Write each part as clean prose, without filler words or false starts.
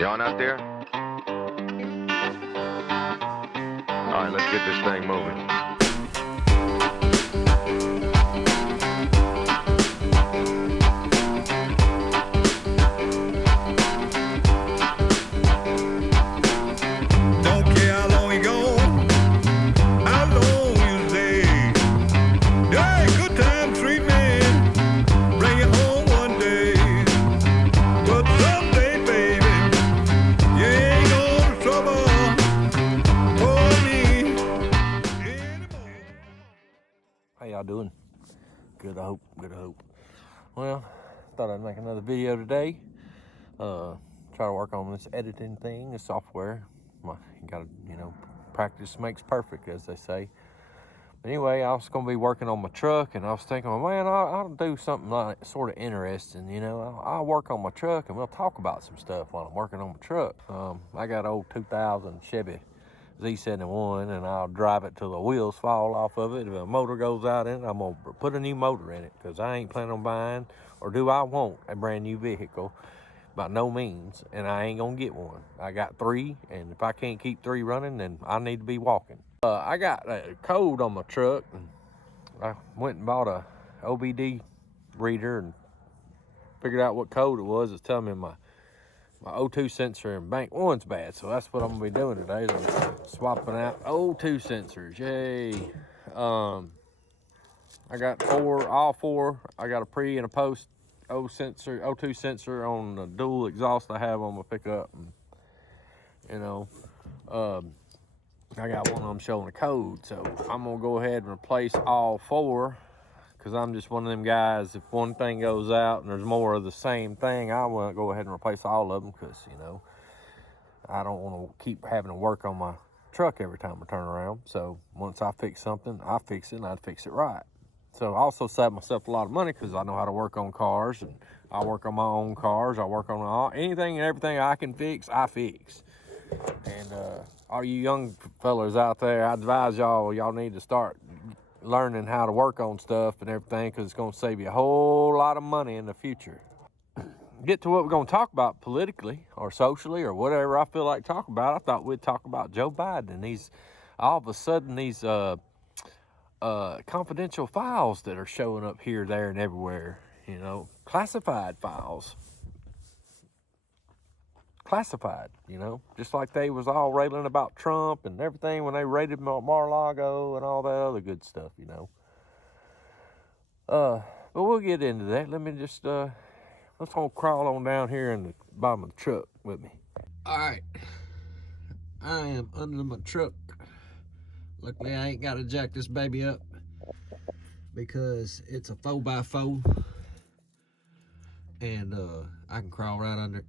Y'all not there? All right, let's get this thing moving. Don't care how long you go, how long you stay. Yeah, good time treatment, bring you home one day. But someday, baby, you ain't gonna trouble for me anymore. How y'all doing? Good, I hope. Good, I hope. Well, thought I'd make another video today. Try to work on this editing thing, this software. You gotta, practice makes perfect, as they say. But anyway, I was gonna be working on my truck, and I was thinking, well, man, I'll do something like sort of interesting. I'll work on my truck, and we'll talk about some stuff while I'm working on my truck. I got an old 2000 Chevy Z71, and I'll drive it till the wheels fall off of it. If a motor goes out in it, I'm gonna put a new motor in it, because I ain't planning on buying, or do I want a brand new vehicle? By no means, and I ain't gonna get one. I got 3, and if I can't keep 3 running, then I need to be walking. I got a code on my truck, and I went and bought a OBD reader and figured out what code it was. It's telling me my O2 sensor in bank 1's bad, so that's what I'm gonna be doing today. I'm swapping out O2 sensors. Yay! I got all four. I got a pre and a post O2 sensor on the dual exhaust I have on my pickup. And, I got one of them showing a code, so I'm gonna go ahead and replace all 4, because I'm just one of them guys. If one thing goes out and there's more of the same thing, I want to go ahead and replace all of them, because I don't want to keep having to work on my truck every time I turn around. So once I fix something, I fix it, and I fix it right. So I also save myself a lot of money, because I know how to work on cars, and I work on my own cars. I work on anything and everything I can fix, I fix. And all you young fellas out there, I advise y'all need to start learning how to work on stuff and everything, because it's going to save you a whole lot of money in the future. Get to what we're going to talk about politically or socially or whatever I feel like talking about. I thought we'd talk about Joe Biden and all of a sudden these confidential files that are showing up here, there, and everywhere. Classified files. Classified, just like they was all railing about Trump and everything when they raided Mar-a-Lago and all that other good stuff, But we'll get into that. Let me just, let's all crawl on down here in the bottom of the truck with me. All right. I am under my truck. Luckily, I ain't got to jack this baby up, because it's a 4x4, and I can crawl right under it.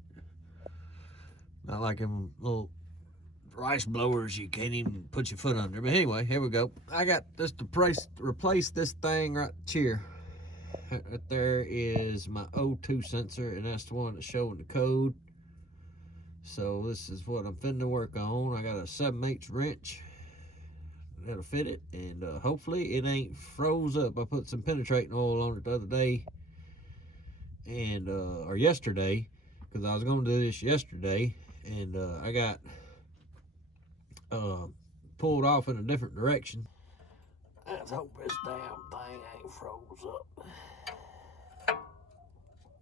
Not like them little rice blowers you can't even put your foot under. But anyway, here we go. I got this to replace this thing right here. Right there is my O2 sensor, and that's the one that's showing the code. So this is what I'm finna work on. I got a 7/8 wrench that'll fit it, and hopefully it ain't froze up. I put some penetrating oil on it the other day, and or yesterday, because I was gonna do this yesterday, and I got pulled off in a different direction. Let's hope this damn thing ain't froze up.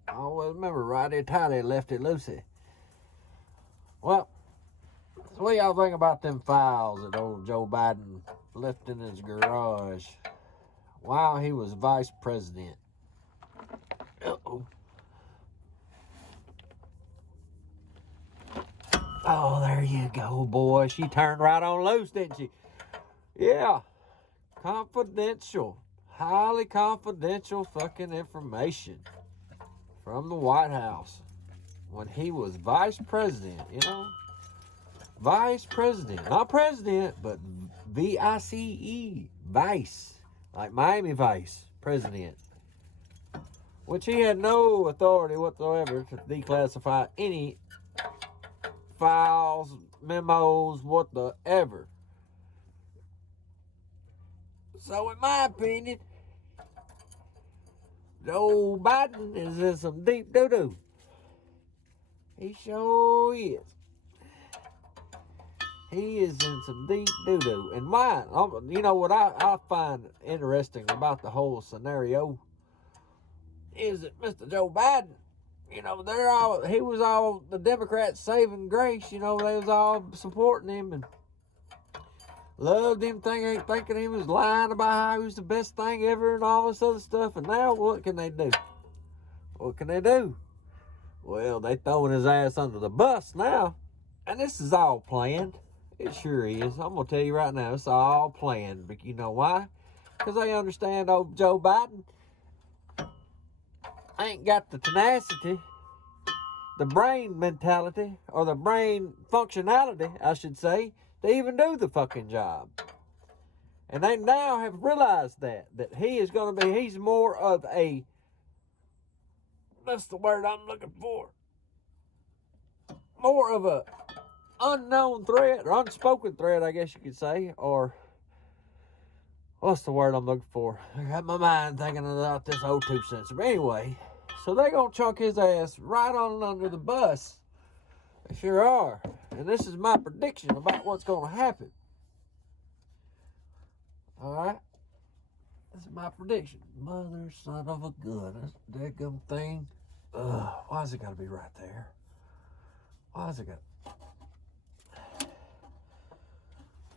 I always remember righty tighty, lefty loosey. Well, so what y'all think about them files that old Joe Biden left in his garage while he was vice president? Uh-oh. Oh, there you go, boy. She turned right on loose, didn't she? Yeah. Confidential. Highly confidential fucking information from the White House when he was vice president, Vice president. Not president, but V-I-C-E. Vice. Like Miami Vice President. Which he had no authority whatsoever to declassify any files, memos, whatever. So in my opinion, Joe Biden is in some deep doo-doo. He sure is. He is in some deep doo-doo. And you know what I find interesting about the whole scenario is that Mr. Joe Biden, you know, he was all the Democrats saving grace. You know, they was all supporting him and loved him, thinking he was lying about how he was the best thing ever and all this other stuff. And now what can they do? What can they do? Well, they throwing his ass under the bus now. And this is all planned. It sure is. I'm going to tell you right now, it's all planned. But you know why? Because they understand old Joe Biden ain't got the tenacity, the brain mentality, or the brain functionality, I should say, to even do the fucking job. And they now have realized that he's more of a, that's the word I'm looking for, more of a unknown threat, or unspoken threat, I guess you could say, or what's the word I'm looking for? I got my mind thinking about this old 2 cents. But anyway, so they're going to chunk his ass right on under the bus. They sure are. And this is my prediction about what's going to happen. Alright? This is my prediction. Mother, son of a gun. This daggum thing. Why has it got to be right there? Why has it got...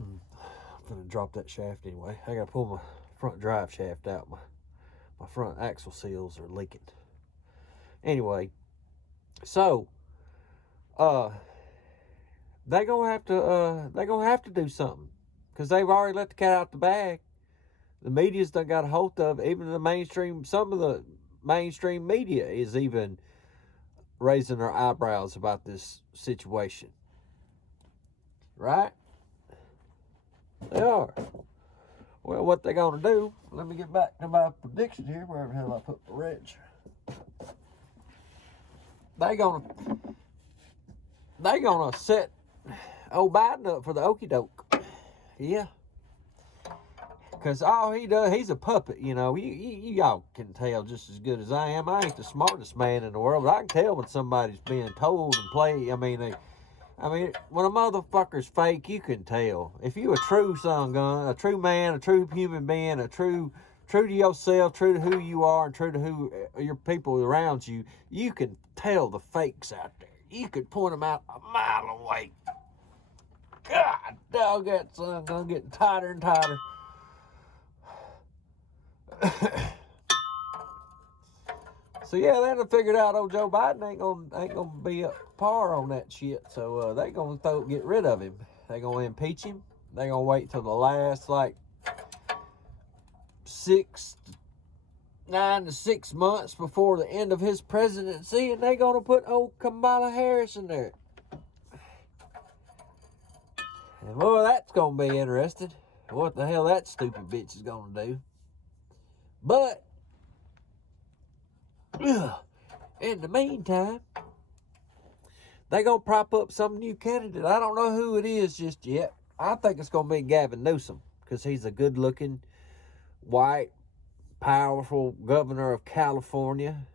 I'm gonna drop that shaft anyway. I gotta pull my front drive shaft out. My front axle seals are leaking. Anyway, so they gonna have to do something, because they've already let the cat out the bag. The media's done got a hold of it. Even some of the mainstream media is even raising their eyebrows about this situation. Right? They are. Well, what they gonna do? Let me get back to my prediction here. Where the hell I put the wrench? They gonna set old Biden up for the okie doke. Yeah. Because all he does, he's a puppet, you know. Y'all can tell just as good as I am. I ain't the smartest man in the world, but I can tell when somebody's being told and played. I mean, when a motherfucker's fake, you can tell. If you a true son gun, a true man, a true human being, a true to yourself, true to who you are, and true to who your people around you, you can tell the fakes out there. You could point them out a mile away. God, dog, that son gun getting tighter and tighter. So yeah, they done figured out old Joe Biden ain't gonna be up par on that shit. So they gonna get rid of him. They gonna impeach him. They gonna wait till the last 9 to 6 months before the end of his presidency, and they gonna put old Kamala Harris in there. And boy, that's gonna be interesting. What the hell that stupid bitch is gonna do? But in the meantime, they gonna prop up some new candidate. I don't know who it is just yet. I think it's gonna be Gavin Newsom, because he's a good-looking, white, powerful governor of California,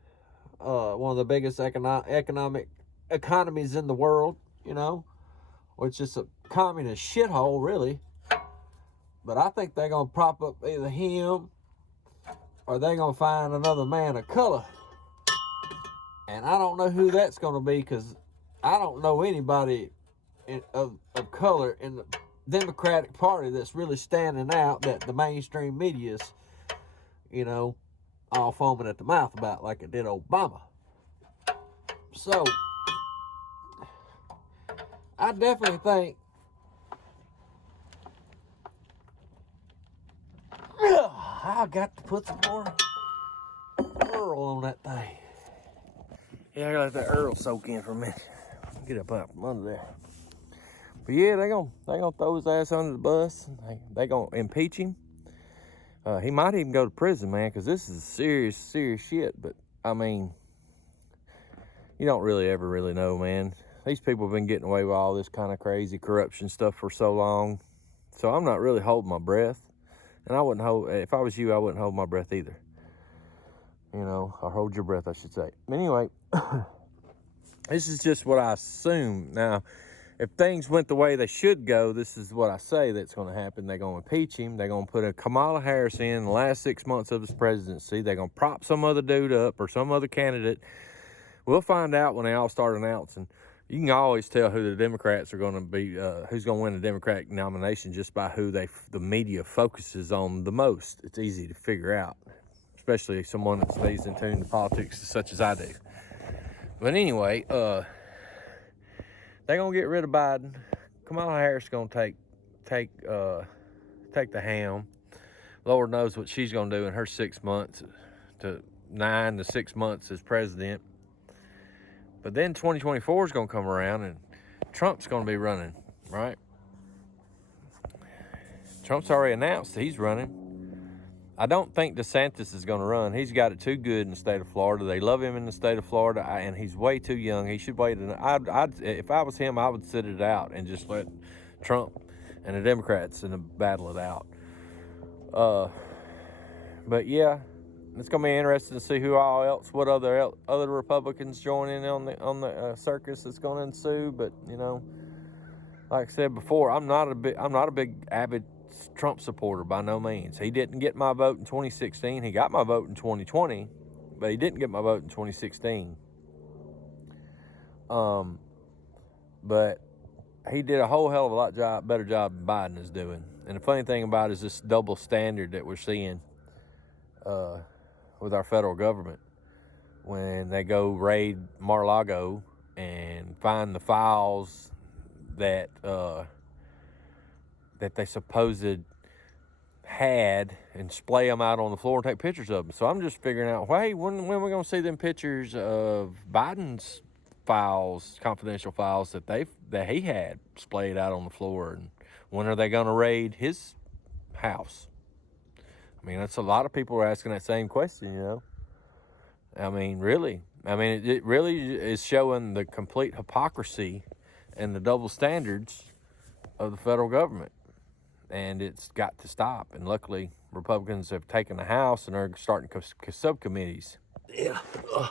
one of the biggest economic economies in the world. You know, which is a communist shithole, really. But I think they're gonna prop up either him, or they're gonna find another man of color. And I don't know who that's going to be, because I don't know anybody of color in the Democratic Party that's really standing out that the mainstream media's, you know, all foaming at the mouth about like it did Obama. So, I definitely think I got to put some more Earl on that thing. Yeah, I gotta let that Earl soak in for a minute. Get up out from under there. But yeah, they gonna throw his ass under the bus. They gonna impeach him. He might even go to prison, man, because this is serious shit. But I mean, you don't ever really know, man. These people have been getting away with all this kind of crazy corruption stuff for so long. So I'm not really holding my breath. And if I was you, I wouldn't hold my breath either. You know, or hold your breath, I should say. Anyway, This is just what I assume. Now, if things went the way they should go, this is what I say that's going to happen. They're going to impeach him. They're going to put a Kamala Harris in the last 6 months of his presidency. They're going to prop some other dude up or some other candidate. We'll find out when they all start announcing. You can always tell who the Democrats are going to be, who's going to win the Democratic nomination just by who the media focuses on the most. It's easy to figure out, especially someone that stays in tune to politics such as I do. But anyway, they're going to get rid of Biden. Kamala Harris is going to take the helm. Lord knows what she's going to do in her 6 months to 9 to 6 months as president. But then 2024 is going to come around and Trump's going to be running, right? Trump's already announced that he's running. I don't think DeSantis is going to run. He's got it too good in the state of Florida. They love him in the state of Florida, and he's way too young. He should wait. If I was him, I would sit it out and just let Trump and the Democrats battle it out. But yeah, it's going to be interesting to see what other Republicans join in on the circus that's going to ensue. But you know, like I said before, I'm not a big avid Trump supporter by no means. He didn't get my vote in 2016. He got my vote in 2020, but he didn't get my vote in 2016. But he did a whole hell of a better job than Biden is doing. And the funny thing about it is this double standard that we're seeing with our federal government when they go raid Mar-a-Lago and find the files that they supposed had and splay them out on the floor and take pictures of them. So I'm just figuring out, hey, when are we going to see them pictures of Biden's files, confidential files that he had splayed out on the floor, and when are they going to raid his house? I mean, that's a lot of people are asking that same question, you know. I mean, really. I mean, it really is showing the complete hypocrisy and the double standards of the federal government. And it's got to stop. And luckily, Republicans have taken the House and are starting subcommittees. Yeah.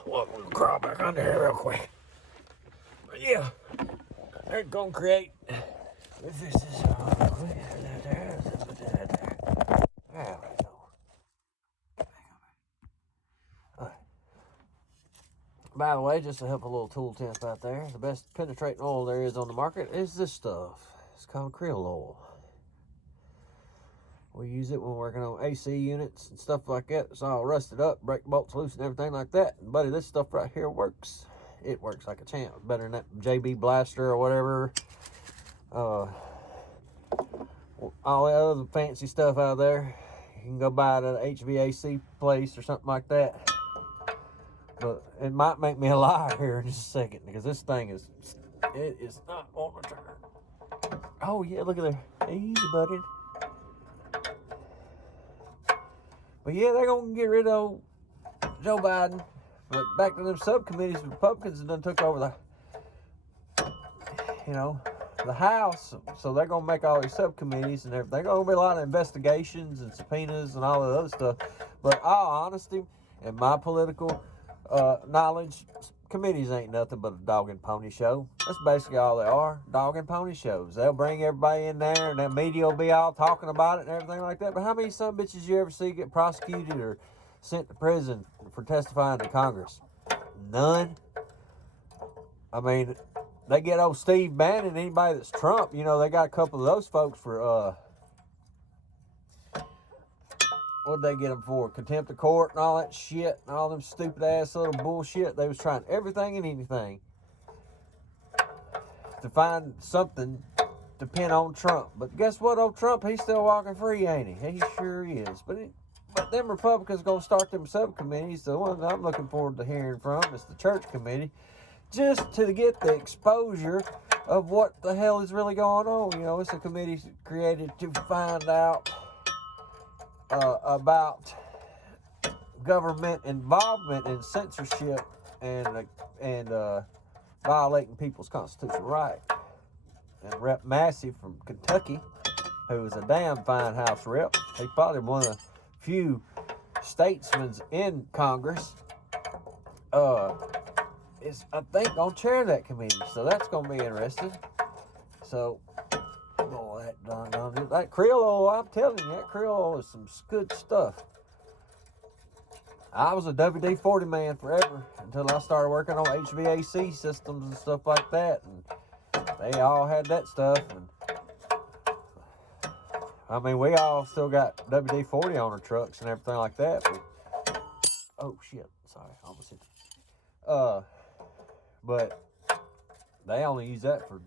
Well, we'll crawl back under here real quick. But yeah, they're going to create. This is there we go. By the way, just to help a little tool tip out there, the best penetrating oil there is on the market is this stuff. It's called Creole oil. We use it when we're working on AC units and stuff like that. It's all rusted up, break bolts loose and everything like that. And buddy, this stuff right here works. It works like a champ. Better than that JB Blaster or whatever. All the other fancy stuff out there. You can go buy it at an HVAC place or something like that. But it might make me a liar here in just a second, because this thing is not on the turn. Oh yeah, look at there. Easy, buddy. But yeah, they're gonna get rid of Joe Biden. But back to them subcommittees, the Republicans have done took over the House. So they're gonna make all these subcommittees and everything. They're gonna be a lot of investigations and subpoenas and all that other stuff. But all honesty and my political knowledge, committees ain't nothing but a dog and pony show. That's basically all they are, dog and pony shows. They'll bring everybody in there and that media will be all talking about it and everything like that. But how many son bitches you ever see get prosecuted or sent to prison for testifying to Congress? None. I mean, they get old Steve Bannon, anybody that's Trump, you know, they got a couple of those folks for what did they get them for? Contempt of court and all that shit and all them stupid ass little bullshit. They was trying everything and anything to find something to pin on Trump. But guess what, old Trump? He's still walking free, ain't he? He sure is. But them Republicans going to start them subcommittees. The one that I'm looking forward to hearing from is the church committee, just to get the exposure of what the hell is really going on. You know, it's a committee created to find out about government involvement in censorship and violating people's constitutional right. And Rep. Massey from Kentucky, who is a damn fine House rep, he's probably one of the few statesmen in Congress, is, I think, gonna chair that committee. So that's gonna be interesting. So, boy, that krill oil, I'm telling you, that krill oil is some good stuff. I was a WD-40 man forever until I started working on HVAC systems and stuff like that, and they all had that stuff. And I mean, we all still got WD-40 on our trucks and everything like that. But, oh shit! Sorry, I almost hit it. But they only use that for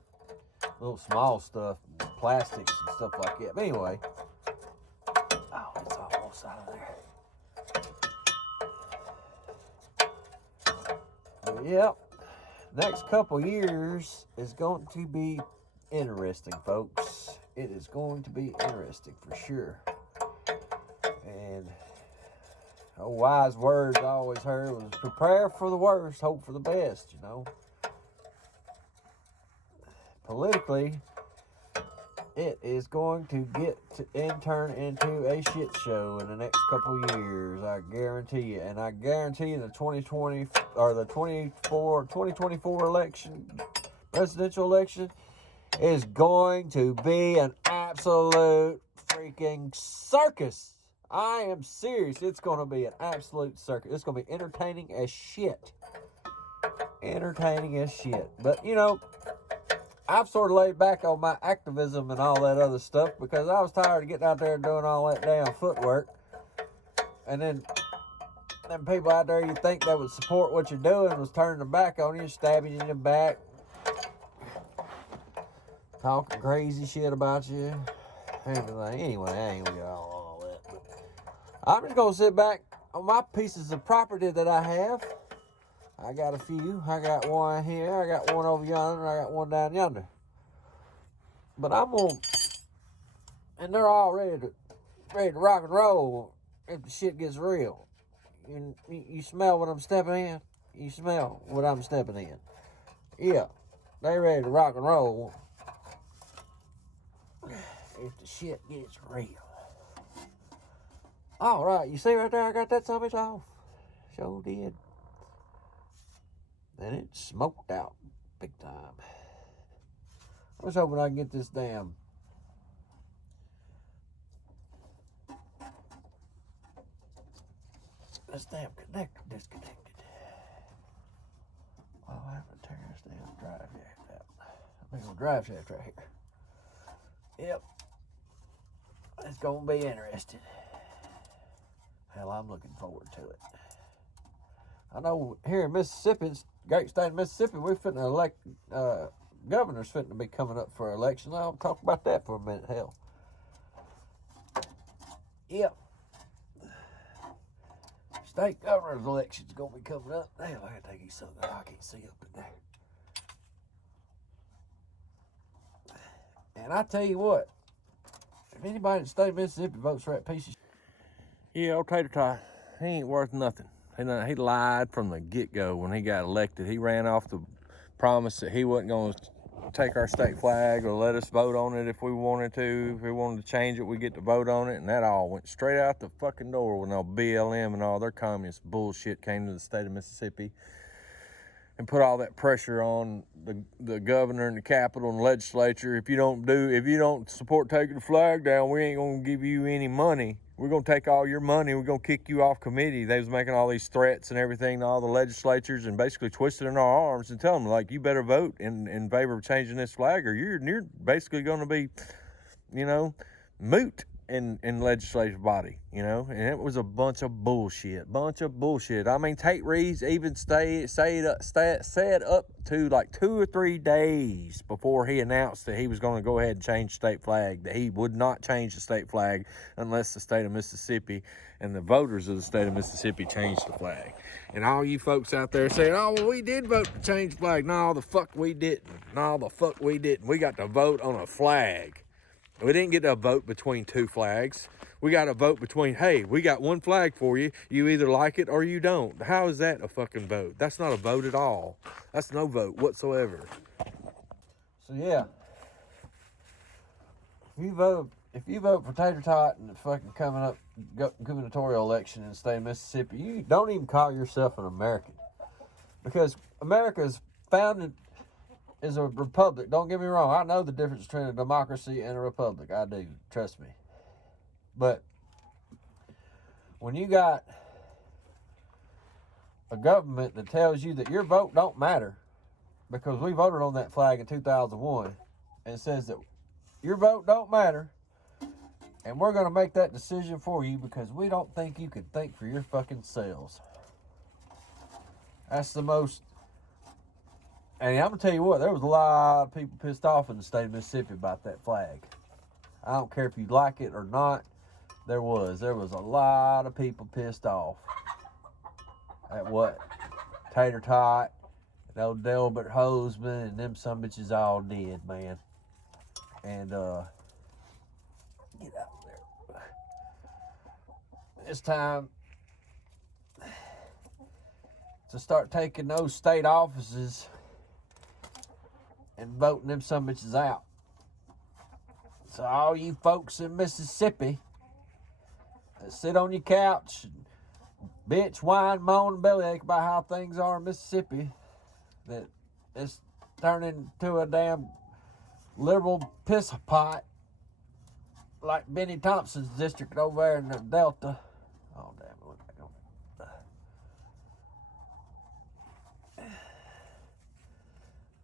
little small stuff, plastics and stuff like that. But anyway, oh, it's almost out of there. But yeah, next couple years is going to be interesting, folks. It is going to be interesting for sure. And a wise words I always heard was prepare for the worst, hope for the best, you know. Politically, it is going to turn into a shit show in the next couple years. I guarantee you. And I guarantee you the 2020 or the 2024 election, presidential election, is going to be an absolute freaking circus. I am serious. It's going to be an absolute circus. It's going to be entertaining as shit. Entertaining as shit. But, you know, I've sort of laid back on my activism and all that other stuff because I was tired of getting out there and doing all that damn footwork. And then people out there you think that would support what you're doing was turning their back on you, stabbing you in the back, talking crazy shit about you, everything. Anyway, I ain't gonna get all that. But I'm just gonna sit back on my pieces of property that I have. I got a few. I got one here. I got one over yonder. I got one down yonder. But I'm gonna, and they're all ready to rock and roll if the shit gets real. You smell what I'm stepping in? You smell what I'm stepping in? Yeah, they ready to rock and roll if the shit gets real. All right, you see right there, I got that summit off. Sure did. And it smoked out big time. I was hoping I can get this damn connector disconnected. Oh, I have to tear this damn drive shaft out. I'm gonna drive shaft right here. Yep. It's gonna be interesting. Hell, I'm looking forward to it. I know here in Mississippi, great state of Mississippi, we're fitting to elect, governor's fitting to be coming up for election. I'll talk about that for a minute, hell. Yep. State governor's election's gonna be coming up. Damn, I gotta take these something. I can't see up in there. And I tell you what, if anybody in the state of Mississippi votes for that piece of shit, yeah, old Tater Tot, he ain't worth nothing. He lied from the get-go when he got elected. He ran off the promise that he wasn't going to take our state flag or let us vote on it if we wanted to. If we wanted to change it, we get to vote on it. And that all went straight out the fucking door when all BLM and all their communist bullshit came to the state of Mississippi and put all that pressure on the governor and the Capitol and the legislature. If you don't support taking the flag down, we ain't going to give you any money. We're going to take all your money. We're going to kick you off committee. They was making all these threats and everything to all the legislatures and basically twisting our arms and telling them, like, you better vote in favor of changing this flag or you're basically going to be, you know, moot in legislative body, you know. And it was a bunch of bullshit. I mean, Tate Reeves even said up to like 2 or 3 days before he announced that he was going to go ahead and change the state flag, that he would not change the state flag unless the state of Mississippi and the voters of the state of Mississippi changed the flag. And all you folks out there saying, oh, well, we did vote to change the flag. No, the fuck we didn't. We got to vote on a flag. We didn't get a vote between two flags. We got a vote between, hey, we got one flag for you. You either like it or you don't. How is that a fucking vote? That's not a vote at all. That's no vote whatsoever. So, yeah. If you vote for Tater Tot in the fucking coming up gubernatorial election in the state of Mississippi, you don't even call yourself an American. Because America is founded as a republic. Don't get me wrong. I know the difference between a democracy and a republic. I do. Trust me. But when you got a government that tells you that your vote don't matter, because we voted on that flag in 2001, and it says that your vote don't matter, and we're going to make that decision for you because we don't think you can think for your fucking selves. That's the most... And I'm going to tell you what, there was a lot of people pissed off in the state of Mississippi about that flag. I don't care if you like it or not, there was a lot of people pissed off at what Tater Tot and old Delbert Hoseman and them some bitches all did, man. And, get out there. It's time to start taking those state offices and voting them some bitches out. So all you folks in Mississippi that sit on your couch and bitch, whine, moan, and bellyache about how things are in Mississippi, that it's turning into a damn liberal piss pot like Benny Thompson's district over there in the Delta. Oh, damn, it went back on.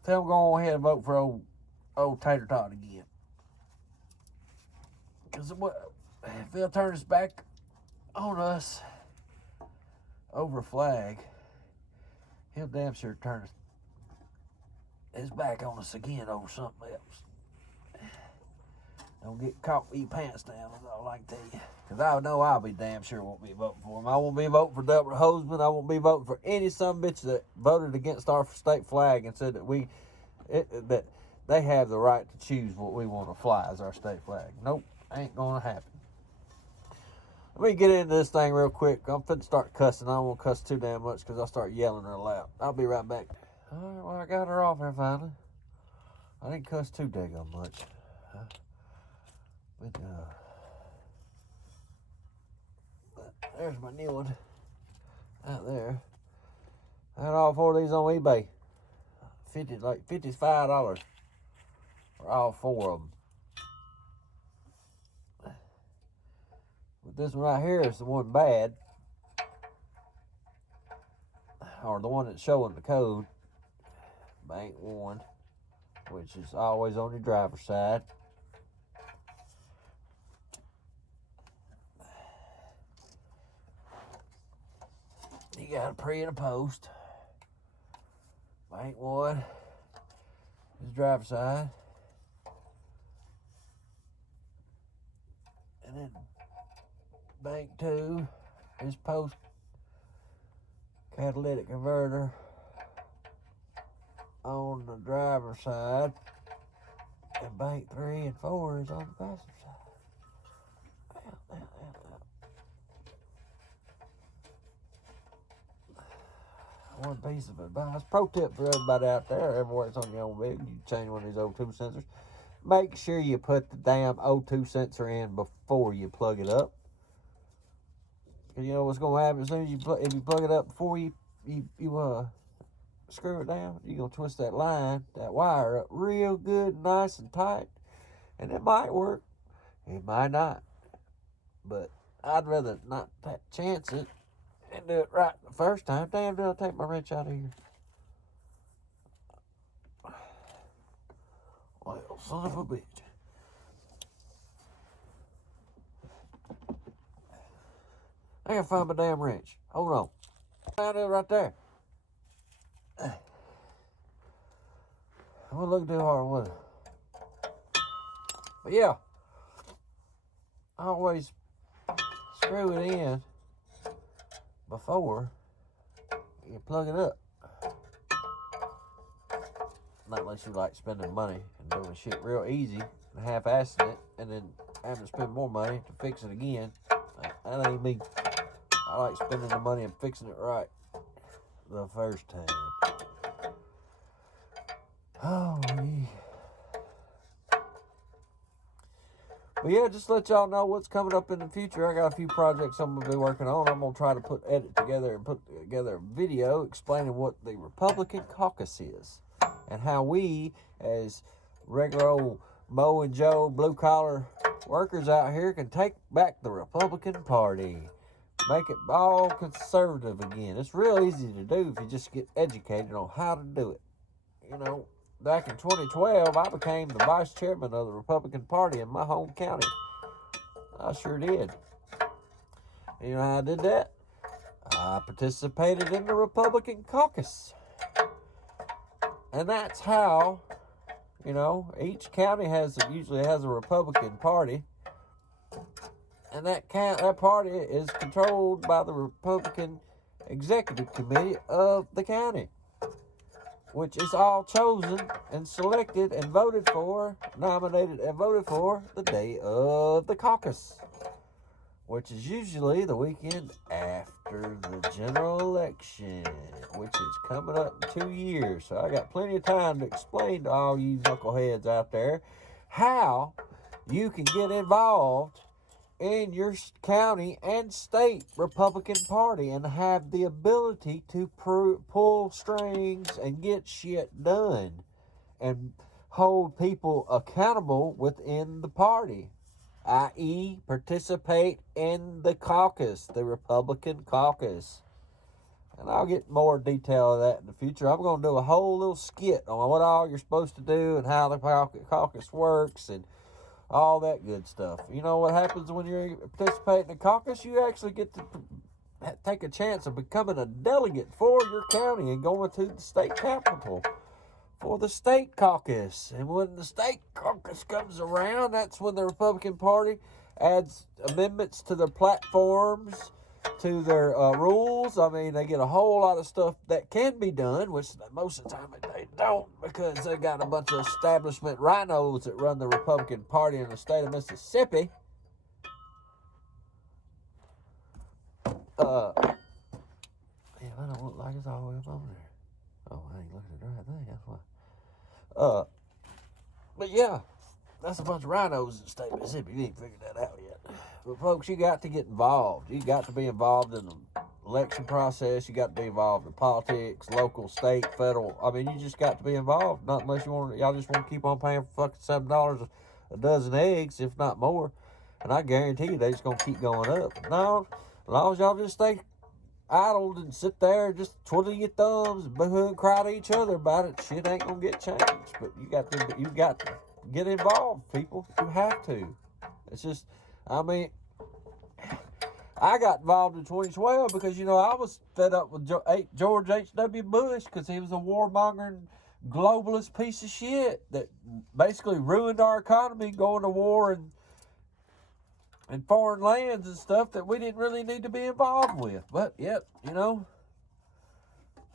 Tell them go ahead and vote for old Tater Tot again. Because if they'll turn his back on us over a flag, he'll damn sure turn his back on us again over something else. Don't get caught with your pants down, is all I can tell you. Because I know I'll be damn sure won't be voting for him. I won't be voting for Delbert Hoseman. I won't be voting for any son bitch that voted against our state flag and said that that they have the right to choose what we want to fly as our state flag. Nope, ain't going to happen. Let me get into this thing real quick. I'm finna start cussing. I don't want to cuss too damn much because I'll start yelling real loud. I'll be right back. All right, well, I got her off there finally. I didn't cuss too daggone much. But there's my new one out there. I had all four of these on eBay. $55 for all four of them. But this one right here is the one bad, or the one that's showing the code. Bank 1, which is always on your driver's side. You got a pre and a post. Bank 1 is driver's side. And then bank 2 is post catalytic converter on the driver's side. And bank 3 and 4 is on the passenger side. One piece of advice, pro tip for everybody out there, everywhere it's on your own vehicle, you change one of these O2 sensors. Make sure you put the damn O2 sensor in before you plug it up. You know what's going to happen as soon as if you plug it up before you screw it down, you're going to twist that wire up real good, nice and tight. And it might work, it might not. But I'd rather not chance it and do it right the first time. Damn, did I take my wrench out of here? Well, son of a bitch. I gotta find my damn wrench. Hold on. Found it right there. I'm gonna look too hard with it. But yeah, I always screw it in before you plug it up. Not unless you like spending money and doing shit real easy and half-assing it and then having to spend more money to fix it again. That ain't me. I like spending the money and fixing it right the first time. Oh, yeah. But yeah, just let y'all know what's coming up in the future. I got a few projects I'm going to be working on. I'm going to try to edit together and put together a video explaining what the Republican caucus is and how we, as regular old Mo and Joe blue-collar workers out here, can take back the Republican Party. Make it all conservative again. It's real easy to do if you just get educated on how to do it. You know, back in 2012, I became the vice chairman of the Republican Party in my home county. I sure did. You know how I did that? I participated in the Republican caucus. And that's how, you know, each county usually has a Republican Party. And that party is controlled by the Republican Executive Committee of the county, which is all chosen and selected and voted for, nominated and voted for the day of the caucus, which is usually the weekend after the general election, which is coming up in 2 years. So I got plenty of time to explain to all you knuckleheads out there how you can get involved in your county and state Republican Party and have the ability to pull strings and get shit done and hold people accountable within the party, i.e. participate in the caucus, the Republican caucus. And I'll get more detail of that in the future. I'm going to do a whole little skit on what all you're supposed to do and how the caucus works and all that good stuff. You know what happens when you participate in the caucus? You actually get to take a chance of becoming a delegate for your county and going to the state capitol for the state caucus. And when the state caucus comes around, that's when the Republican Party adds amendments to their platforms, to their rules. I mean, they get a whole lot of stuff that can be done, which most of the time they don't, because they got a bunch of establishment rhinos that run the Republican Party in the state of Mississippi. Yeah, that don't look like it's all the way up over there. Oh, I ain't looking at the right thing, that's why. But yeah, that's a bunch of rhinos in the state of Mississippi. You ain't figured that out yet. But folks, you got to get involved. You got to be involved in the election process. You got to be involved in politics, local, state, federal. I mean, you just got to be involved. Not unless y'all just want to keep on paying for fucking $7 a dozen eggs, if not more. And I guarantee you, they just gonna keep going up. No, as long as y'all just stay idle and sit there and just twiddle your thumbs and boo-hoo and cry to each other about it, shit ain't gonna get changed. But you got to get involved, people. You have to. It's just, I mean, I got involved in 2012 because, you know, I was fed up with George H.W. Bush because he was a warmongering globalist piece of shit that basically ruined our economy, going to war and foreign lands and stuff that we didn't really need to be involved with. But, yep, you know,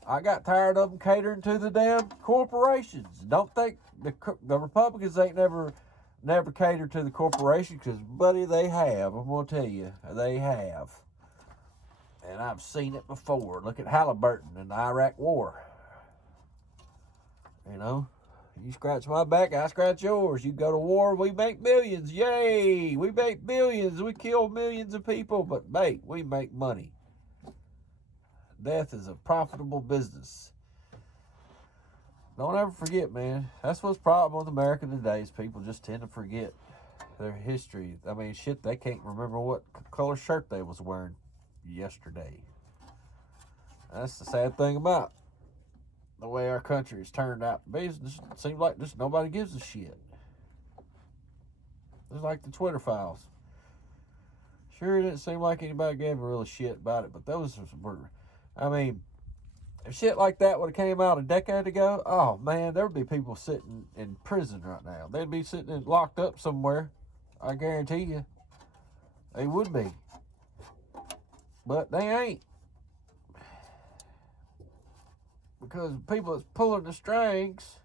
I got tired of them catering to the damn corporations. Don't think the Republicans ain't never catered to the corporation, because, buddy, they have. I'm going to tell you, they have. And I've seen it before. Look at Halliburton in the Iraq War. You know, you scratch my back, I scratch yours. You go to war, we make millions. Yay! We make billions. We kill millions of people, but, mate, we make money. Death is a profitable business. Don't ever forget, man. That's what's the problem with America today, is people just tend to forget their history. I mean, shit, they can't remember what color shirt they was wearing yesterday. That's the sad thing about the way our country has turned out to be. It seems like just nobody gives a shit. It's like the Twitter files. Sure, it didn't seem like anybody gave a real shit about it, but those were, I mean, if shit like that would have came out a decade ago, oh man, there would be people sitting in prison right now. They'd be sitting locked up somewhere. I guarantee you. They would be. But they ain't. Because people that's pulling the strings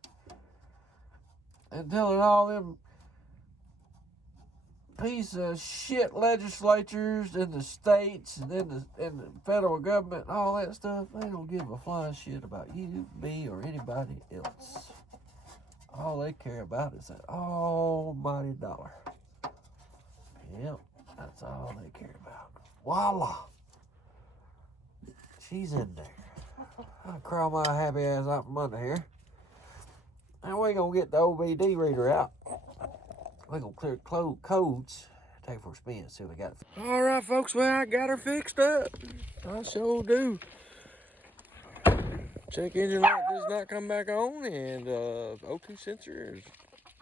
and telling all them piece of shit legislatures in the states and in the federal government and all that stuff, they don't give a flying shit about you, me, or anybody else. All they care about is that almighty dollar. Yep, that's all they care about. Voila! She's in there. I'll crawl my happy ass out from under here. Now we're gonna get the OBD reader out. We're gonna clear codes. Take it for a spin, see what we got. All right, folks, well, I got her fixed up. I sure do. Check engine light does not come back on, and O2 sensor is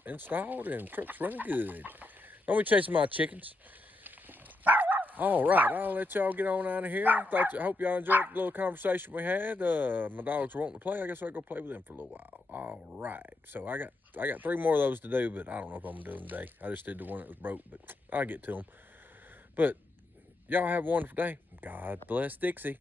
installed, and truck's running good. Don't be chasing my chickens. All right, I'll let y'all get on out of here. I hope y'all enjoyed the little conversation we had. My dogs were wanting to play. I guess I'll go play with them for a little while. All right, so I got 3 more of those to do, but I don't know if I'm gonna do them today. I just did the one that was broke, but I'll get to them. But y'all have a wonderful day. God bless Dixie.